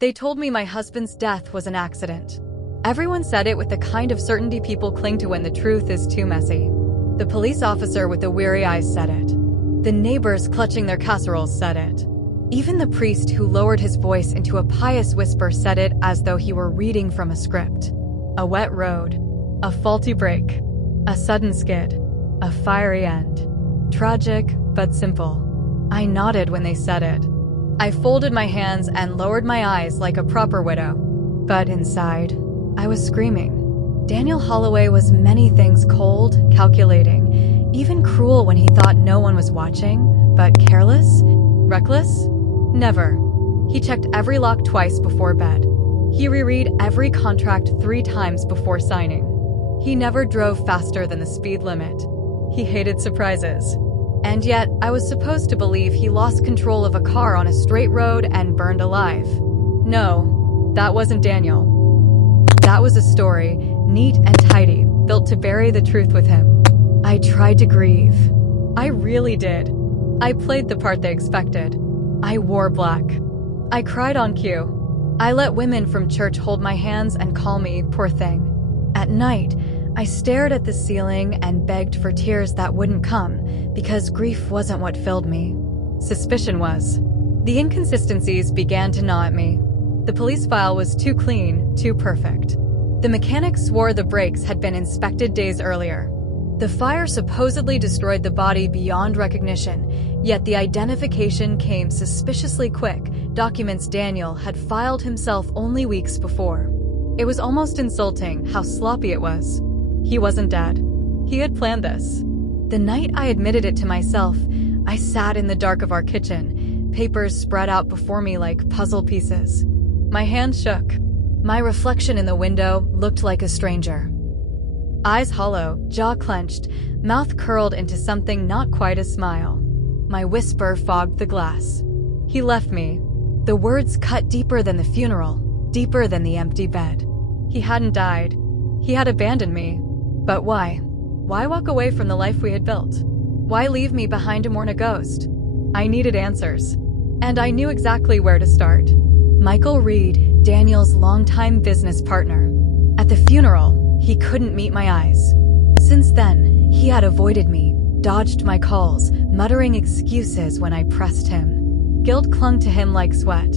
They told me my husband's death was an accident. Everyone said it with the kind of certainty people cling to when the truth is too messy. The police officer with the weary eyes said it. The neighbors clutching their casseroles said it. Even the priest who lowered his voice into a pious whisper said it as though he were reading from a script. A wet road, a faulty brake, a sudden skid, a fiery end. Tragic, but simple. I nodded when they said it. I folded my hands and lowered my eyes like a proper widow. But inside, I was screaming. Daniel Holloway was many things: cold, calculating, even cruel when he thought no one was watching, but careless, reckless? Never. He checked every lock twice before bed. He reread every contract 3 times before signing. He never drove faster than the speed limit. He hated surprises. And yet, I was supposed to believe he lost control of a car on a straight road and burned alive. No, that wasn't Daniel. That was a story, neat and tidy, built to bury the truth with him. I tried to grieve. I really did. I played the part they expected. I wore black. I cried on cue. I let women from church hold my hands and call me poor thing. At night, I stared at the ceiling and begged for tears that wouldn't come, because grief wasn't what filled me. Suspicion was. The inconsistencies began to gnaw at me. The police file was too clean, too perfect. The mechanic swore the brakes had been inspected days earlier. The fire supposedly destroyed the body beyond recognition, yet the identification came suspiciously quick. Documents Daniel had filed himself only weeks before. It was almost insulting how sloppy it was. He wasn't dead. He had planned this. The night I admitted it to myself, I sat in the dark of our kitchen, papers spread out before me like puzzle pieces. My hands shook. My reflection in the window looked like a stranger. Eyes hollow, jaw clenched, mouth curled into something not quite a smile. My whisper fogged the glass. He left me. The words cut deeper than the funeral, deeper than the empty bed. He hadn't died. He had abandoned me. But why? Why walk away from the life we had built? Why leave me behind to mourn a ghost? I needed answers. And I knew exactly where to start. Michael Reed, Daniel's longtime business partner. At the funeral, he couldn't meet my eyes. Since then, he had avoided me, dodged my calls, muttering excuses when I pressed him. Guilt clung to him like sweat.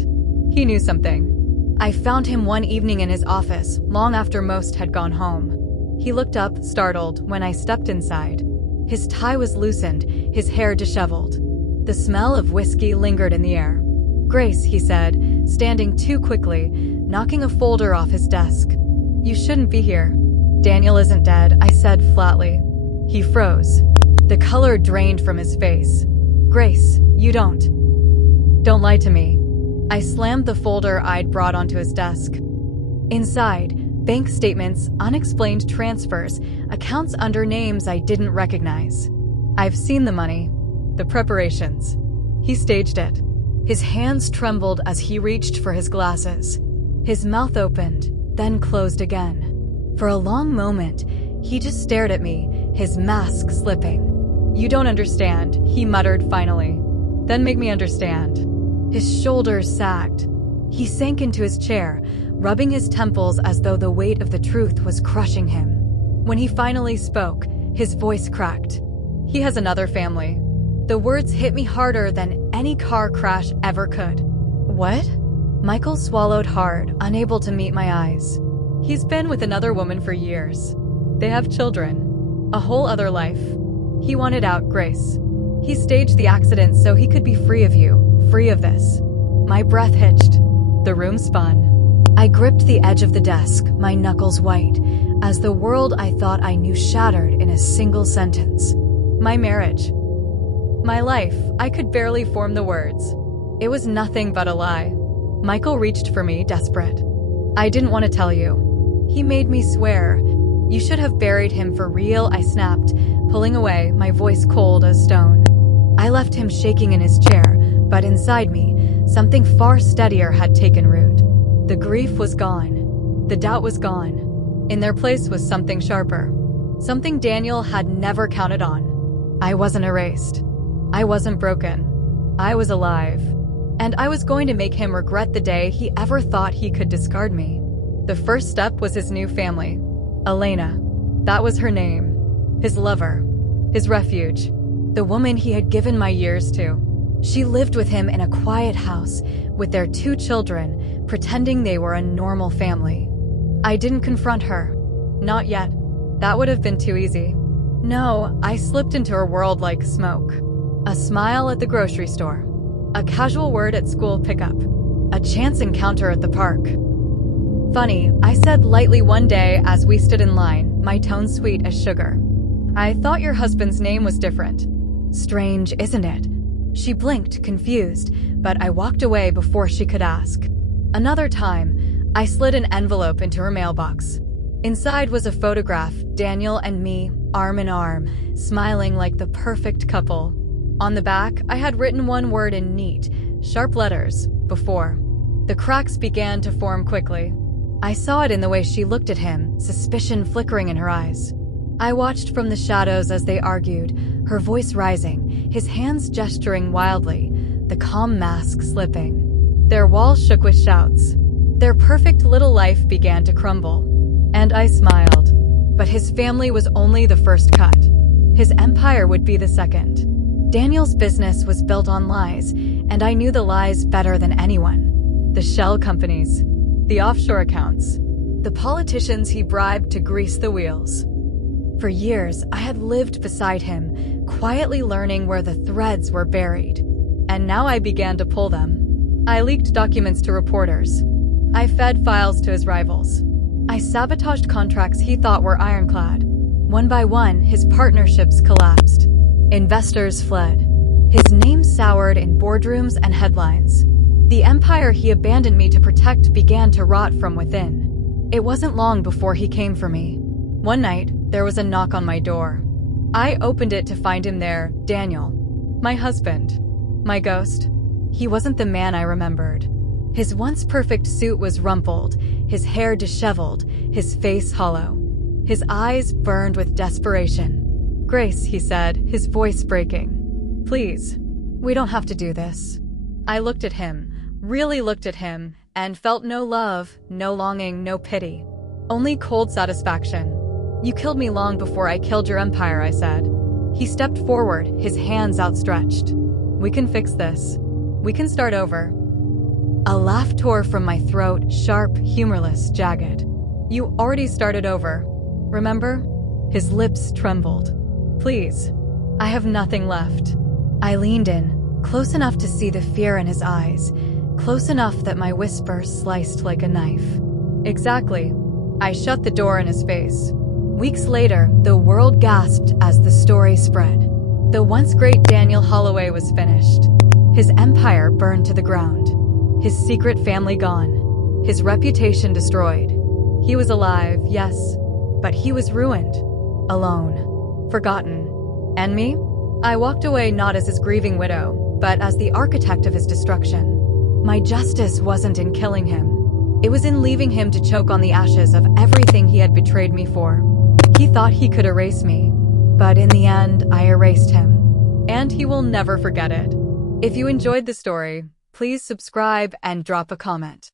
He knew something. I found him one evening in his office, long after most had gone home. He looked up, startled, when I stepped inside. His tie was loosened, his hair disheveled. The smell of whiskey lingered in the air. "Grace," he said, standing too quickly, knocking a folder off his desk. "You shouldn't be here." "Daniel isn't dead," I said flatly. He froze. The color drained from his face. "Grace, you don't lie to me." I slammed the folder I'd brought onto his desk. Inside, bank statements, unexplained transfers, accounts under names I didn't recognize. I've seen the money, the preparations. He staged it. His hands trembled as he reached for his glasses. His mouth opened, then closed again. For a long moment, he just stared at me, his mask slipping. "You don't understand," he muttered finally. "Then make me understand." His shoulders sagged. He sank into his chair, rubbing his temples as though the weight of the truth was crushing him. When he finally spoke, his voice cracked. "He has another family." The words hit me harder than any car crash ever could. "What?" Michael swallowed hard, unable to meet my eyes. "He's been with another woman for years. They have children. A whole other life. He wanted out, Grace. He staged the accident so he could be free of you, free of this." My breath hitched. The room spun. I gripped the edge of the desk, my knuckles white, as the world I thought I knew shattered in a single sentence. My marriage. My life, I could barely form the words. It was nothing but a lie. Michael reached for me, desperate. "I didn't want to tell you. He made me swear. You should have buried him for real," I snapped, pulling away, my voice cold as stone. I left him shaking in his chair, but inside me, something far steadier had taken root. The grief was gone. The doubt was gone. In their place was something sharper. Something Daniel had never counted on. I wasn't erased. I wasn't broken. I was alive. And I was going to make him regret the day he ever thought he could discard me. The first step was his new family. Elena. That was her name. His lover. His refuge. The woman he had given my years to. She lived with him in a quiet house with their 2 children, pretending they were a normal family. I didn't confront her. Not yet. That would have been too easy. No, I slipped into her world like smoke. A smile at the grocery store. A casual word at school pickup. A chance encounter at the park. Funny, I said lightly one day as we stood in line, my tone sweet as sugar. I thought your husband's name was different. Strange, isn't it? She blinked, confused, but I walked away before she could ask. Another time, I slid an envelope into her mailbox. Inside was a photograph, Daniel and me, arm in arm, smiling like the perfect couple. On the back, I had written one word in neat, sharp letters, before. The cracks began to form quickly. I saw it in the way she looked at him, suspicion flickering in her eyes. I watched from the shadows as they argued, her voice rising, his hands gesturing wildly, the calm mask slipping. Their walls shook with shouts. Their perfect little life began to crumble. And I smiled. But his family was only the first cut. His empire would be the second. Daniel's business was built on lies, and I knew the lies better than anyone. The shell companies, the offshore accounts, the politicians he bribed to grease the wheels. For years, I had lived beside him, quietly learning where the threads were buried. And now I began to pull them. I leaked documents to reporters. I fed files to his rivals. I sabotaged contracts he thought were ironclad. One by one, his partnerships collapsed. Investors fled. His name soured in boardrooms and headlines. The empire he abandoned me to protect began to rot from within. It wasn't long before he came for me. One night, there was a knock on my door. I opened it to find him there, Daniel. My husband. My ghost. He wasn't the man I remembered. His once perfect suit was rumpled, his hair disheveled, his face hollow. His eyes burned with desperation. "Grace," he said, his voice breaking. "Please, we don't have to do this." I looked at him, really looked at him, and felt no love, no longing, no pity. Only cold satisfaction. "You killed me long before I killed your empire," I said. He stepped forward, his hands outstretched. "We can fix this. We can start over." A laugh tore from my throat, sharp, humorless, jagged. "You already started over. Remember?" His lips trembled. "Please. I have nothing left." I leaned in, close enough to see the fear in his eyes, close enough that my whisper sliced like a knife. "Exactly." I shut the door in his face. Weeks later, the world gasped as the story spread. The once great Daniel Holloway was finished. His empire burned to the ground. His secret family gone. His reputation destroyed. He was alive, yes, but he was ruined. Alone. Forgotten. And me? I walked away not as his grieving widow, but as the architect of his destruction. My justice wasn't in killing him. It was in leaving him to choke on the ashes of everything he had betrayed me for. He thought he could erase me, but in the end, I erased him. And he will never forget it. If you enjoyed the story, please subscribe and drop a comment.